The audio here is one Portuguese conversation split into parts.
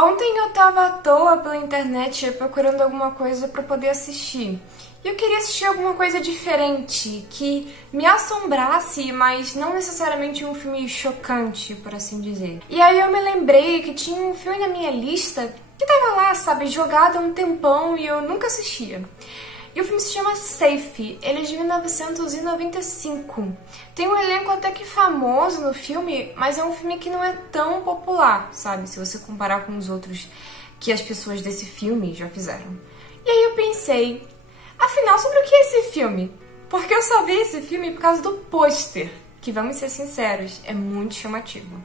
Ontem eu tava à toa pela internet procurando alguma coisa pra poder assistir. E eu queria assistir alguma coisa diferente, que me assombrasse, mas não necessariamente um filme chocante, por assim dizer. E aí eu me lembrei que tinha um filme na minha lista que tava lá, sabe, jogado há um tempão e eu nunca assistia. E o filme se chama Safe, ele é de 1995. Tem um elenco até que famoso no filme, mas é um filme que não é tão popular, sabe? Se você comparar com os outros que as pessoas desse filme já fizeram. E aí eu pensei, afinal, sobre o que é esse filme? Porque eu só vi esse filme por causa do pôster, que, vamos ser sinceros, é muito chamativo.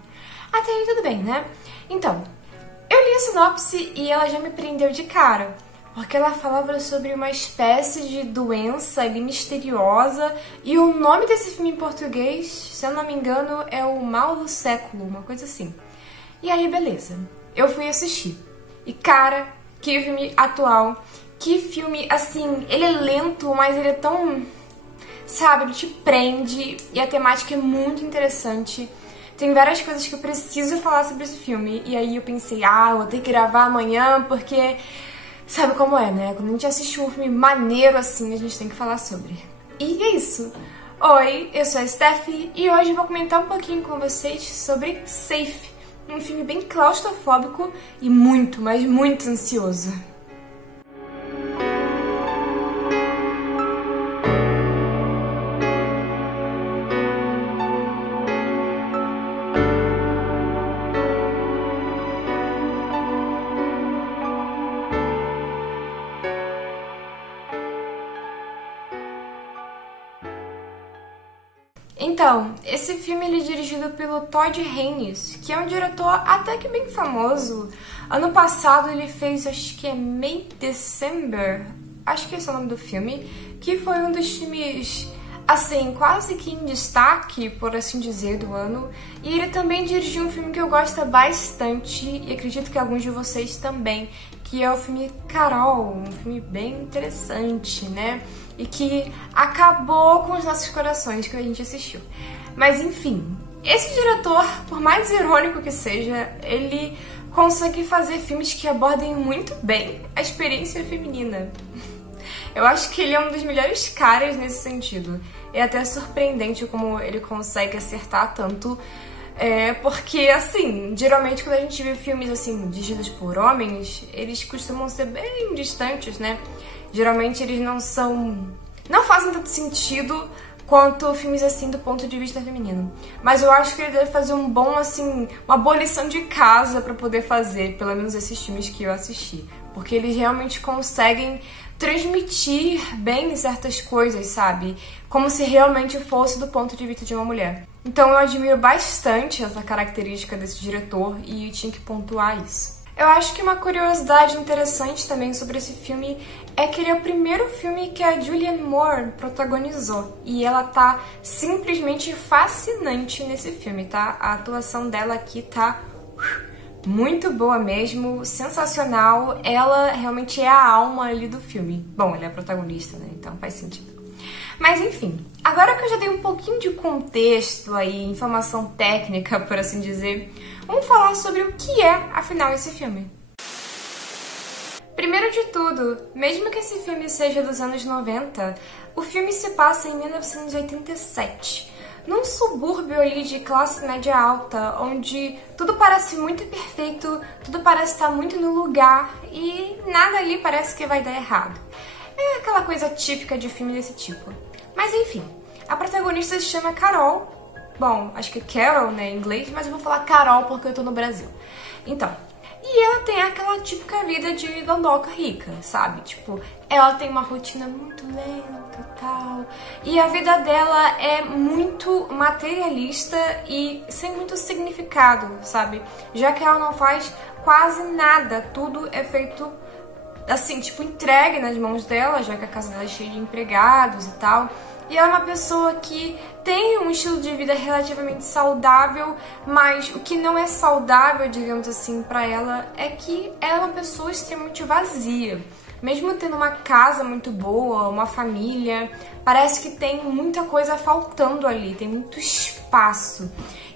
Até aí tudo bem, né? Então, eu li a sinopse e ela já me prendeu de cara. Porque ela falava sobre uma espécie de doença ali misteriosa. E o nome desse filme em português, se eu não me engano, é O Mal do Século, uma coisa assim. E aí, beleza. Eu fui assistir. E cara, que filme atual. Que filme, assim, ele é lento, mas ele é tão... sabe, ele te prende. E a temática é muito interessante. Tem várias coisas que eu preciso falar sobre esse filme. E aí eu pensei, eu vou ter que gravar amanhã, porque... sabe como é, né? Quando a gente assiste um filme maneiro assim, a gente tem que falar sobre. E é isso. Oi, eu sou a Steph e hoje eu vou comentar um pouquinho com vocês sobre Safe, um filme bem claustrofóbico e muito, mas muito ansioso. Então, esse filme ele é dirigido pelo Todd Haynes, que é um diretor até que bem famoso. Ano passado ele fez, acho que é May December, acho que esse é o nome do filme, que foi um dos filmes, assim, quase que em destaque, por assim dizer, do ano. E ele também dirigiu um filme que eu gosto bastante, e acredito que alguns de vocês também, que é o filme Carol, um filme bem interessante, né? E que acabou com os nossos corações que a gente assistiu. Mas enfim, esse diretor, por mais irônico que seja, ele consegue fazer filmes que abordem muito bem a experiência feminina. Eu acho que ele é um dos melhores caras nesse sentido. É até surpreendente como ele consegue acertar tanto. Porque, assim, geralmente quando a gente vê filmes, assim, dirigidos por homens, eles costumam ser bem distantes, né? Geralmente eles não fazem tanto sentido quanto filmes, assim, do ponto de vista feminino. Mas eu acho que ele deve fazer um bom, assim, uma boa lição de casa pra poder fazer, pelo menos esses filmes que eu assisti. Porque eles realmente conseguem transmitir bem certas coisas, sabe? Como se realmente fosse do ponto de vista de uma mulher. Então eu admiro bastante essa característica desse diretor e tinha que pontuar isso. Eu acho que uma curiosidade interessante também sobre esse filme é que ele é o primeiro filme que a Julianne Moore protagonizou. E ela tá simplesmente fascinante nesse filme, tá? A atuação dela aqui tá muito boa mesmo, sensacional. Ela realmente é a alma ali do filme. Bom, ela é a protagonista, né? Então faz sentido. Mas enfim, agora que eu já dei um pouquinho de contexto aí, informação técnica, por assim dizer, vamos falar sobre o que é, afinal, esse filme. Primeiro de tudo, mesmo que esse filme seja dos anos 90, o filme se passa em 1987. Num subúrbio ali de classe média alta, onde tudo parece muito perfeito, tudo parece estar muito no lugar e nada ali parece que vai dar errado. É aquela coisa típica de filme desse tipo. Mas enfim, a protagonista se chama Carol. Bom, acho que é Carol, né, em inglês, mas eu vou falar Carol porque eu tô no Brasil. Então, e ela tem aquela típica vida de dondoca rica, sabe? Tipo, ela tem uma rotina muito lenta e tal. E a vida dela é muito materialista e sem muito significado, sabe? Já que ela não faz quase nada, tudo é feito assim, tipo, entregue nas mãos dela, já que a casa dela é cheia de empregados e tal. E ela é uma pessoa que tem um estilo de vida relativamente saudável, mas o que não é saudável, digamos assim, pra ela é que ela é uma pessoa extremamente vazia. Mesmo tendo uma casa muito boa, uma família, parece que tem muita coisa faltando ali, tem muito espaço.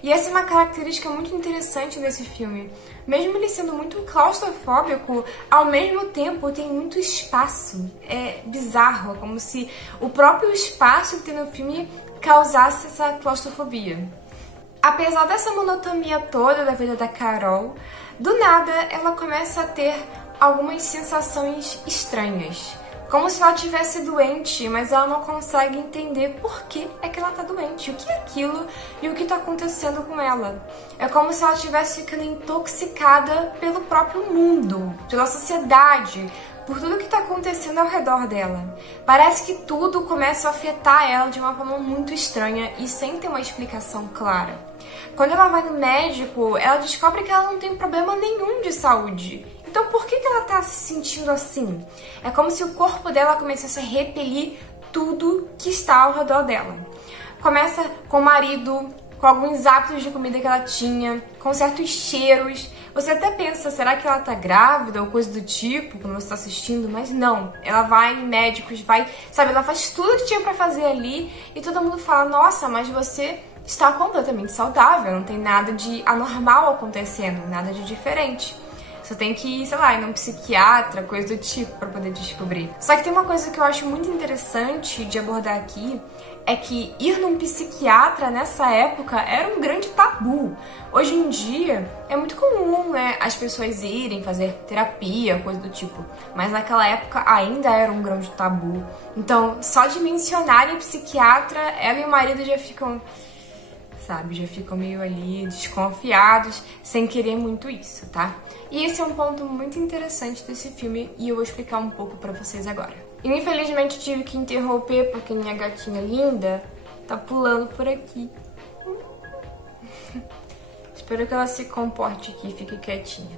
E essa é uma característica muito interessante desse filme. Mesmo ele sendo muito claustrofóbico, ao mesmo tempo tem muito espaço. É bizarro, é como se o próprio espaço que tem no filme causasse essa claustrofobia. Apesar dessa monotonia toda da vida da Carol, do nada ela começa a ter algumas sensações estranhas. Como se ela estivesse doente, mas ela não consegue entender por que é que ela tá doente, o que é aquilo e o que tá acontecendo com ela. É como se ela estivesse ficando intoxicada pelo próprio mundo, pela sociedade, por tudo que tá acontecendo ao redor dela. Parece que tudo começa a afetar ela de uma forma muito estranha e sem ter uma explicação clara. Quando ela vai no médico, ela descobre que ela não tem problema nenhum de saúde. Então por que ela tá se sentindo assim? É como se o corpo dela começasse a repelir tudo que está ao redor dela. Começa com o marido, com alguns hábitos de comida que ela tinha, com certos cheiros. Você até pensa, será que ela tá grávida ou coisa do tipo, quando você tá assistindo? Mas não, ela vai em médicos, ela faz tudo que tinha pra fazer ali e todo mundo fala, nossa, mas você está completamente saudável, não tem nada de anormal acontecendo, nada de diferente. Você tem que ir, sei lá, ir num psiquiatra, coisa do tipo, pra poder descobrir. Só que tem uma coisa que eu acho muito interessante de abordar aqui, é que ir num psiquiatra nessa época era um grande tabu. Hoje em dia é muito comum, né, as pessoas irem fazer terapia, coisa do tipo. Mas naquela época ainda era um grande tabu. Então, só de mencionarem psiquiatra, ela e o marido já ficam meio ali desconfiados, sem querer muito isso, tá? E esse é um ponto muito interessante desse filme e eu vou explicar um pouco pra vocês agora. E infelizmente tive que interromper porque minha gatinha linda tá pulando por aqui. Espero que ela se comporte aqui e fique quietinha.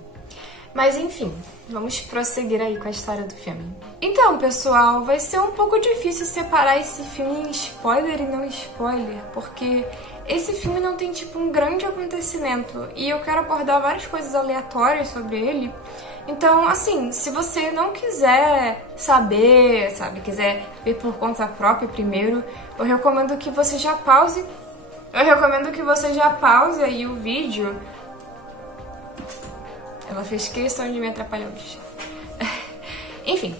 Mas enfim, vamos prosseguir aí com a história do filme. Então, pessoal, vai ser um pouco difícil separar esse filme em spoiler e não spoiler, porque esse filme não tem, tipo, um grande acontecimento e eu quero abordar várias coisas aleatórias sobre ele. Então, assim, se você não quiser saber, quiser ver por conta própria primeiro, eu recomendo que você já pause. Aí o vídeo. Ela fez questão de me atrapalhar hoje. Enfim,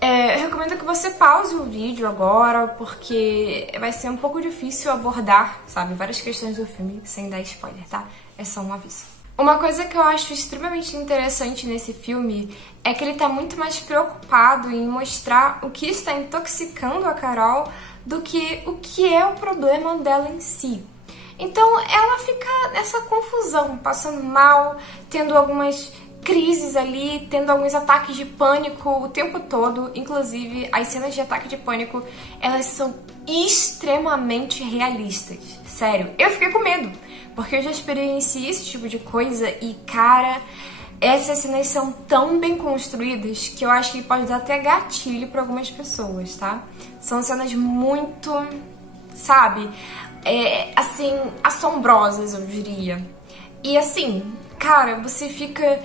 eu recomendo que você pause o vídeo agora, porque vai ser um pouco difícil abordar, várias questões do filme sem dar spoiler, tá? É só um aviso. Uma coisa que eu acho extremamente interessante nesse filme é que ele tá muito mais preocupado em mostrar o que está intoxicando a Carol do que o que é o problema dela em si. Então ela fica nessa confusão, passando mal, tendo algumas crises ali, tendo alguns ataques de pânico o tempo todo. Inclusive, as cenas de ataque de pânico, elas são extremamente realistas. Sério, eu fiquei com medo, porque eu já experienciei esse tipo de coisa e, cara, essas cenas são tão bem construídas que eu acho que pode dar até gatilho para algumas pessoas, tá? São cenas muito, assim, assombrosas, eu diria. E assim, cara, você fica,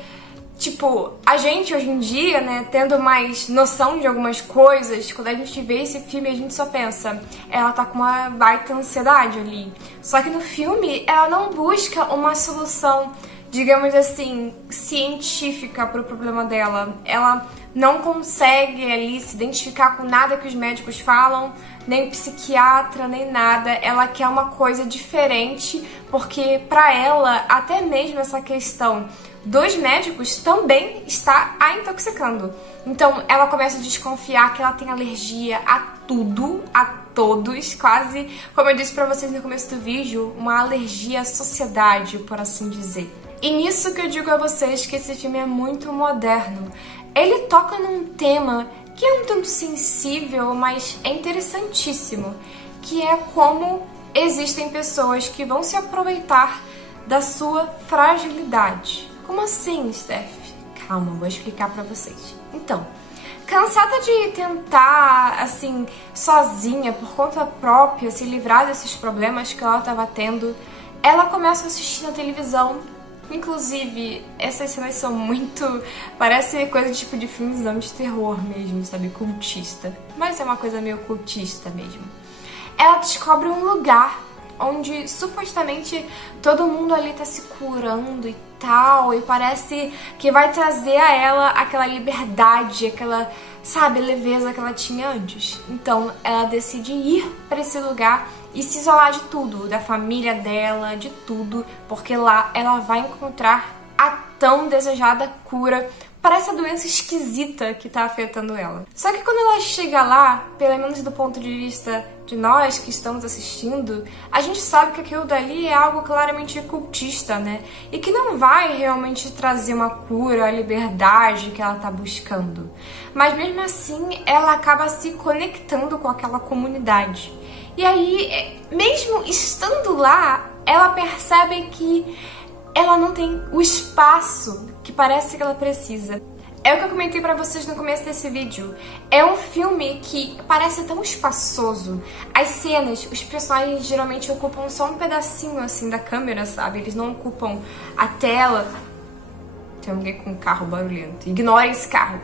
tipo, a gente hoje em dia, né, tendo mais noção de algumas coisas, quando a gente vê esse filme, a gente só pensa, ela tá com uma baita ansiedade ali. Só que no filme, ela não busca uma solução, digamos assim, científica pro problema dela. Ela não consegue ali se identificar com nada que os médicos falam, nem psiquiatra, nem nada. Ela quer uma coisa diferente, porque pra ela, até mesmo essa questão dos médicos também está a intoxicando. Então ela começa a desconfiar que ela tem alergia a tudo, a todos, quase, como eu disse pra vocês no começo do vídeo, uma alergia à sociedade, por assim dizer. E nisso que eu digo a vocês que esse filme é muito moderno. Ele toca num tema que é um tanto sensível, mas é interessantíssimo, que é como existem pessoas que vão se aproveitar da sua fragilidade. Como assim, Steph? Calma, vou explicar pra vocês. Então, cansada de tentar, assim, sozinha, por conta própria, se livrar desses problemas que ela estava tendo, ela começa a assistir na televisão. Inclusive, essas cenas são muito... parece coisa tipo de filmezão de terror mesmo, cultista. Mas é uma coisa meio cultista mesmo. Ela descobre um lugar onde supostamente todo mundo ali tá se curando e tal, e parece que vai trazer a ela aquela liberdade, aquela, sabe, leveza que ela tinha antes. Então ela decide ir pra esse lugar e se isolar de tudo, da família dela, de tudo, porque lá ela vai encontrar a tão desejada cura para essa doença esquisita que tá afetando ela. Só que quando ela chega lá, pelo menos do ponto de vista de nós que estamos assistindo, a gente sabe que aquilo dali é algo claramente cultista, né? E que não vai realmente trazer uma cura, a liberdade que ela tá buscando. Mas mesmo assim, ela acaba se conectando com aquela comunidade. E aí, mesmo estando lá, ela percebe que ela não tem o espaço que parece que ela precisa. É o que eu comentei pra vocês no começo desse vídeo. É um filme que parece tão espaçoso. As cenas, os personagens geralmente ocupam só um pedacinho assim da câmera, sabe? Eles não ocupam a tela. Tem alguém com um carro barulhento. Ignorem esse carro.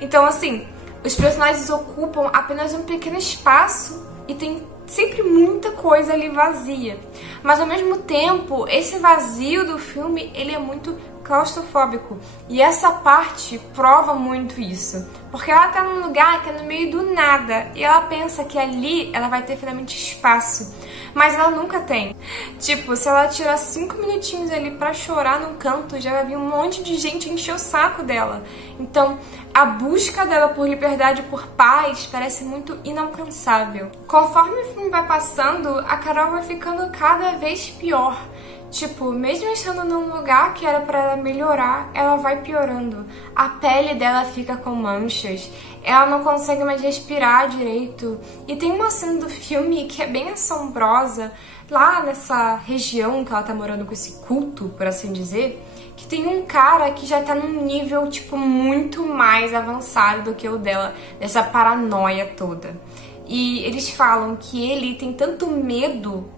Então assim, os personagens ocupam apenas um pequeno espaço e tem sempre muita coisa ali vazia. Mas ao mesmo tempo, esse vazio do filme, ele é muito claustrofóbico. E essa parte prova muito isso. Porque ela tá num lugar que é no meio do nada. E ela pensa que ali ela vai ter finalmente espaço. Mas ela nunca tem. Tipo, se ela tirar 5 minutinhos ali pra chorar num canto, já vai vir um monte de gente encher o saco dela. Então, a busca dela por liberdade, por paz, parece muito inalcançável. Conforme o filme vai passando, a Carol vai ficando cada vez pior. Tipo, mesmo estando num lugar que era pra ela melhorar, ela vai piorando. A pele dela fica com manchas, ela não consegue mais respirar direito. E tem uma cena do filme que é bem assombrosa, lá nessa região que ela tá morando com esse culto, por assim dizer, que tem um cara que já tá num nível, tipo, muito mais avançado do que o dela, dessa paranoia toda. E eles falam que ele tem tanto medo,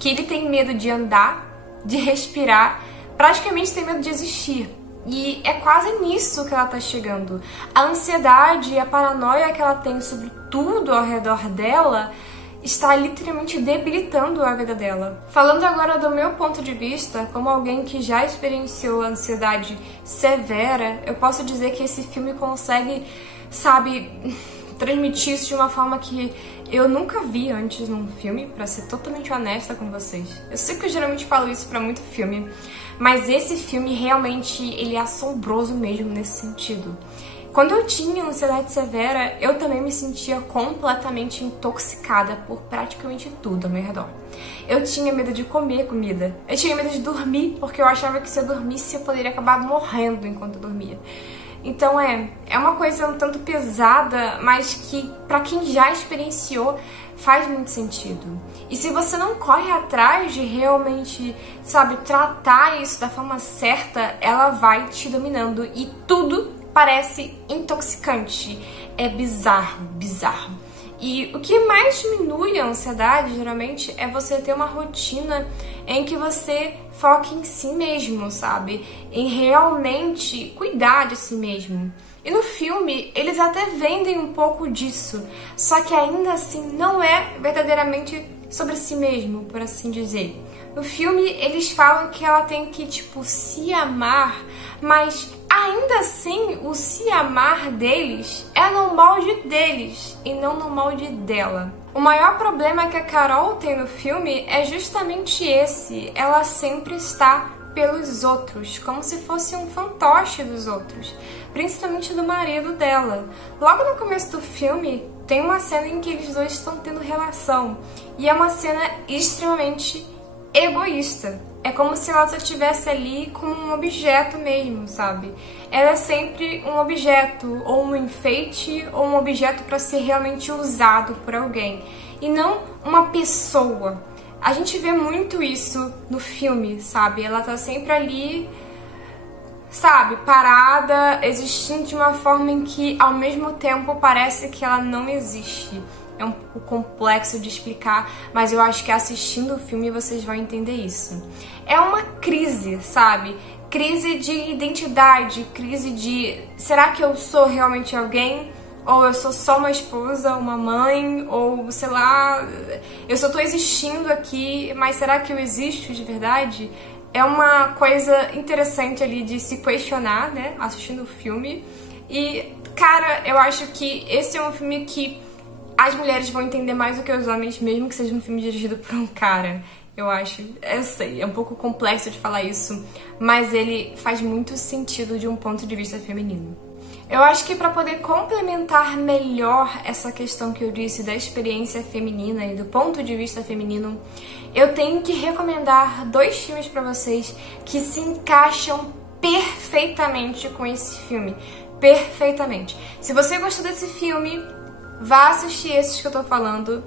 que ele tem medo de andar, de respirar, praticamente tem medo de existir. E é quase nisso que ela tá chegando. A ansiedade e a paranoia que ela tem sobre tudo ao redor dela está literalmente debilitando a vida dela. Falando agora do meu ponto de vista, como alguém que já experienciou ansiedade severa, eu posso dizer que esse filme consegue, sabe, transmitir isso de uma forma que eu nunca vi antes num filme, pra ser totalmente honesta com vocês. Eu sei que eu geralmente falo isso pra muito filme, mas esse filme realmente ele é assombroso mesmo nesse sentido. Quando eu tinha ansiedade severa, eu também me sentia completamente intoxicada por praticamente tudo ao meu redor. Eu tinha medo de comer comida. Eu tinha medo de dormir, porque eu achava que se eu dormisse eu poderia acabar morrendo enquanto eu dormia. Então é uma coisa um tanto pesada, mas que pra quem já experienciou faz muito sentido. E se você não corre atrás de realmente, sabe, tratar isso da forma certa, ela vai te dominando e tudo parece intoxicante. É bizarro, bizarro. E o que mais diminui a ansiedade, geralmente, é você ter uma rotina em que você foque em si mesmo, sabe? Em realmente cuidar de si mesmo. E no filme, eles até vendem um pouco disso, só que ainda assim não é verdadeiramente sobre si mesmo, por assim dizer. No filme, eles falam que ela tem que, tipo, se amar, mas ainda assim, o se amar deles é no molde deles e não no molde dela. O maior problema que a Carol tem no filme é justamente esse. Ela sempre está pelos outros, como se fosse um fantoche dos outros, principalmente do marido dela. Logo no começo do filme, tem uma cena em que eles dois estão tendo relação, e é uma cena extremamente egoísta. É como se ela só estivesse ali como um objeto mesmo, sabe? Ela é sempre um objeto, ou um enfeite, ou um objeto para ser realmente usado por alguém, e não uma pessoa. A gente vê muito isso no filme, sabe? Ela tá sempre ali, sabe, parada, existindo de uma forma em que, ao mesmo tempo, parece que ela não existe. É um pouco complexo de explicar, mas eu acho que assistindo o filme vocês vão entender isso. É uma crise, sabe? Crise de identidade, crise de será que eu sou realmente alguém ou eu sou só uma esposa, uma mãe, ou sei lá, eu só tô existindo aqui, mas será que eu existo de verdade? É uma coisa interessante ali de se questionar, né, assistindo o filme. E, cara, eu acho que esse é um filme que as mulheres vão entender mais do que os homens, mesmo que seja um filme dirigido por um cara. Eu acho, eu sei, é um pouco complexo de falar isso, mas ele faz muito sentido de um ponto de vista feminino. Eu acho que para poder complementar melhor essa questão que eu disse da experiência feminina e do ponto de vista feminino, eu tenho que recomendar 2 filmes para vocês que se encaixam perfeitamente com esse filme. Perfeitamente. Se você gostou desse filme, vá assistir esses que eu tô falando.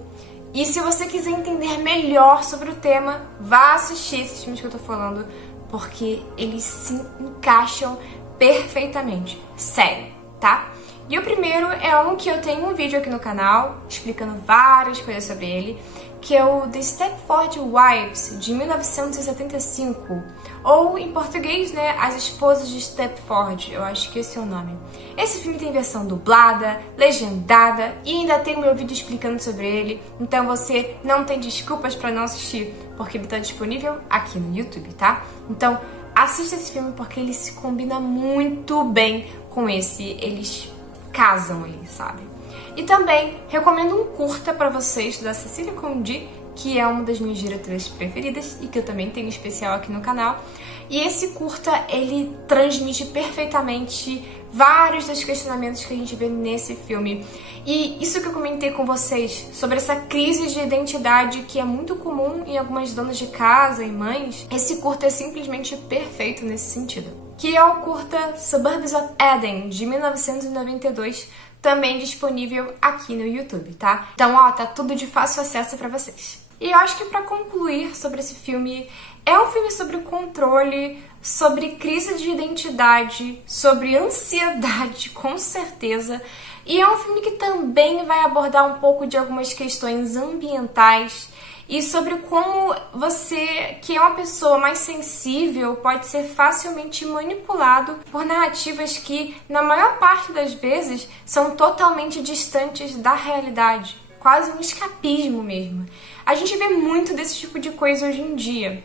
E se você quiser entender melhor sobre o tema, vá assistir esses filmes que eu tô falando, porque eles se encaixam perfeitamente. Sério, tá? E o primeiro é um que eu tenho um vídeo aqui no canal, explicando várias coisas sobre ele, que é o The Stepford Wives, de 1975. Ou, em português, né, As Esposas de Stepford, eu acho que esse é o nome. Esse filme tem versão dublada, legendada, e ainda tem o meu vídeo explicando sobre ele, então você não tem desculpas pra não assistir, porque ele tá disponível aqui no YouTube, tá? Então, assista esse filme porque ele se combina muito bem com esse, eles casam ali, sabe? E também recomendo um curta pra vocês da Cecília Condy, que é uma das minhas diretoras preferidas e que eu também tenho especial aqui no canal. E esse curta, ele transmite perfeitamente vários dos questionamentos que a gente vê nesse filme. E isso que eu comentei com vocês sobre essa crise de identidade que é muito comum em algumas donas de casa e mães, esse curta é simplesmente perfeito nesse sentido. Que é o curta Suburbs of Eden, de 1992, também disponível aqui no YouTube, tá? Então, ó, tá tudo de fácil acesso pra vocês. E eu acho que pra concluir sobre esse filme, é um filme sobre controle, sobre crise de identidade, sobre ansiedade, com certeza. E é um filme que também vai abordar um pouco de algumas questões ambientais e sobre como você, que é uma pessoa mais sensível, pode ser facilmente manipulado por narrativas que, na maior parte das vezes, são totalmente distantes da realidade. Quase um escapismo mesmo. A gente vê muito desse tipo de coisa hoje em dia.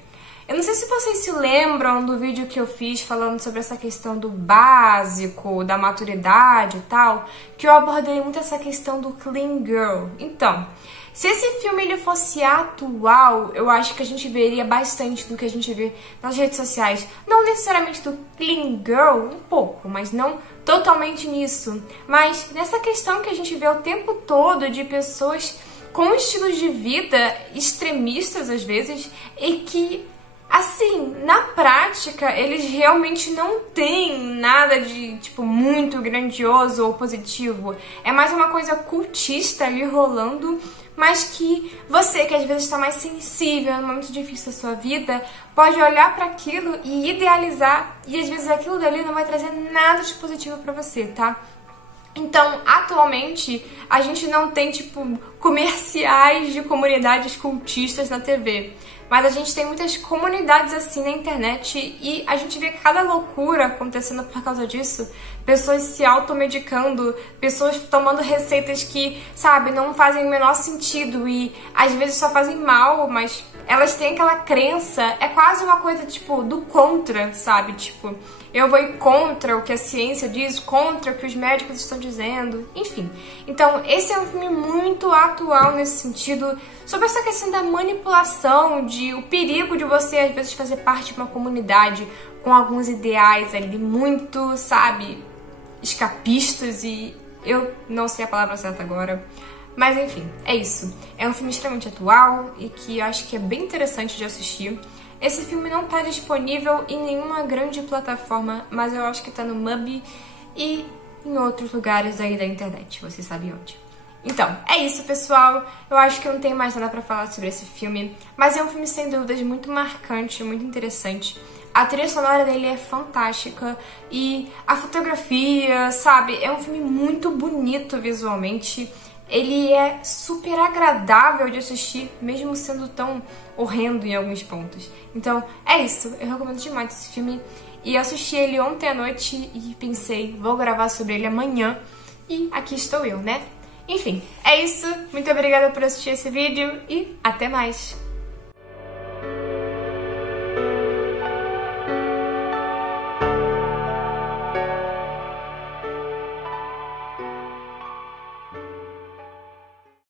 Eu não sei se vocês se lembram do vídeo que eu fiz falando sobre essa questão do básico, da maturidade e tal, que eu abordei muito essa questão do clean girl. Então, se esse filme ele fosse atual, eu acho que a gente veria bastante do que a gente vê nas redes sociais. Não necessariamente do clean girl, um pouco, mas não totalmente nisso. Mas nessa questão que a gente vê o tempo todo de pessoas com estilos de vida extremistas às vezes e que, assim, na prática, eles realmente não têm nada de, tipo, muito grandioso ou positivo. É mais uma coisa cultista ali rolando, mas que você, que às vezes está mais sensível num momento difícil da sua vida, pode olhar para aquilo e idealizar, e às vezes aquilo dali não vai trazer nada de positivo para você, tá? Então, atualmente, a gente não tem, tipo, comerciais de comunidades cultistas na TV. Mas a gente tem muitas comunidades assim na internet e a gente vê cada loucura acontecendo por causa disso. Pessoas se automedicando, pessoas tomando receitas que, sabe, não fazem o menor sentido e às vezes só fazem mal, mas elas têm aquela crença. É quase uma coisa, tipo, do contra, sabe? Tipo, eu vou ir contra o que a ciência diz, contra o que os médicos estão dizendo, enfim. Então, esse é um filme muito atual nesse sentido, sobre essa questão da manipulação, de o perigo de você, às vezes, fazer parte de uma comunidade com alguns ideais ali muito, sabe, escapistas e eu não sei a palavra certa agora. Mas, enfim, é isso. É um filme extremamente atual e que eu acho que é bem interessante de assistir. Esse filme não tá disponível em nenhuma grande plataforma, mas eu acho que tá no MUBI e em outros lugares aí da internet, vocês sabem onde. Então, é isso, pessoal. Eu acho que eu não tenho mais nada pra falar sobre esse filme, mas é um filme, sem dúvidas, muito marcante, muito interessante. A trilha sonora dele é fantástica e a fotografia, sabe? É um filme muito bonito visualmente. Ele é super agradável de assistir, mesmo sendo tão horrendo em alguns pontos. Então, é isso. Eu recomendo demais esse filme. E eu assisti ele ontem à noite e pensei, vou gravar sobre ele amanhã. E aqui estou eu, né? Enfim, é isso. Muito obrigada por assistir esse vídeo e até mais!